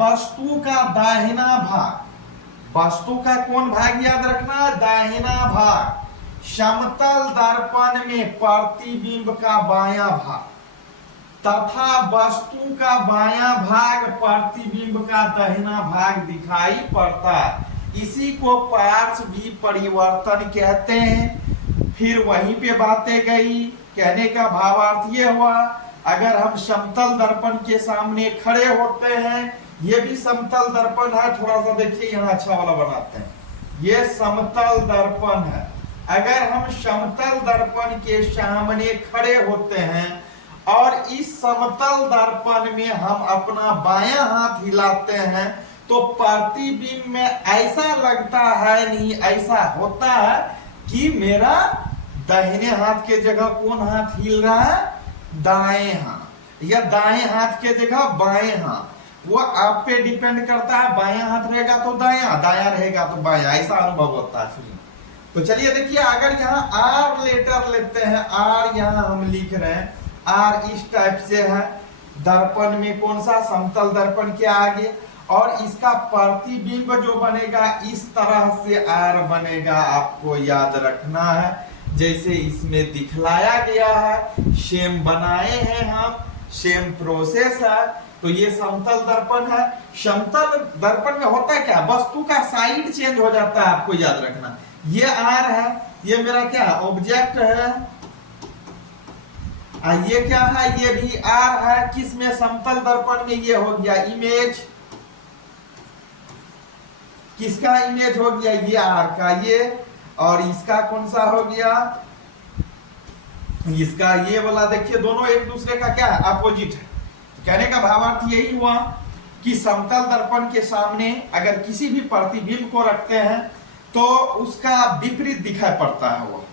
वस्तु का दाहिना भाग, वस्तु का कौन भाग याद रखना, दाहिना भाग समतल दर्पण में प्रतिबिंब का बायां भाग तथा वस्तु का बायां भाग प्रतिबिंब का दाहिना भाग दिखाई पड़ता है। इसी को पार्श्व परिवर्तन कहते हैं। फिर वहीं पे बातें गई, कहने का भावार्थ ये हुआ, अगर हम समतल दर्पण के सामने खड़े होते हैं, ये भी समतल दर्पण है, थोड़ा सा देखिए यहाँ अच्छा वाला बनाते हैं, ये समतल दर्पण है। अगर हम समतल दर्पण के सामने खड़े होते हैं और इस समतल दर्पण में हम अपना बायां हाथ हिलाते हैं तो प्रतिबिंब में ऐसा लगता है, नहीं ऐसा होता है कि मेरा दाहिने हाथ के जगह कौन हाथ हिल रहा है, दाएं हाथ, या दाएं हाथ के जगह बाएं हाथ। वो आप पे डिपेंड करता है, बाएं हाथ रहेगा तो दायां, दायां रहेगा तो बायां, ऐसा अनुभव होता है फिर। तो चलिए देखिए, अगर यहाँ आर लेटर लेते हैं, आर यहाँ हम लिख रहे हैं, आर इस टाइप से है, दर्पण में कौन सा, समतल दर्पण के आगे, और इसका प्रतिबिंब जो बनेगा इस तरह से आर बनेगा, आपको याद रखना है, जैसे इसमें दिखलाया गया है, सेम बनाए हैं हम, सेम प्रोसेस है। तो ये समतल दर्पण है। समतल दर्पण में होता क्या, वस्तु का साइड चेंज हो जाता है, आपको याद रखना। ये आर है, ये मेरा क्या ऑब्जेक्ट है, ये क्या है, ये भी आर है। किसमें, समतल दर्पण में ये हो गया इमेज, किसका इमेज हो गया, ये आर का, ये, और इसका कौन सा हो गया, इसका ये वाला। देखिए दोनों एक दूसरे का क्या है, अपोजिट है। कहने का भावार्थ यही हुआ कि समतल दर्पण के सामने अगर किसी भी प्रतिबिंब को रखते हैं तो उसका विपरीत दिखाई पड़ता है वो।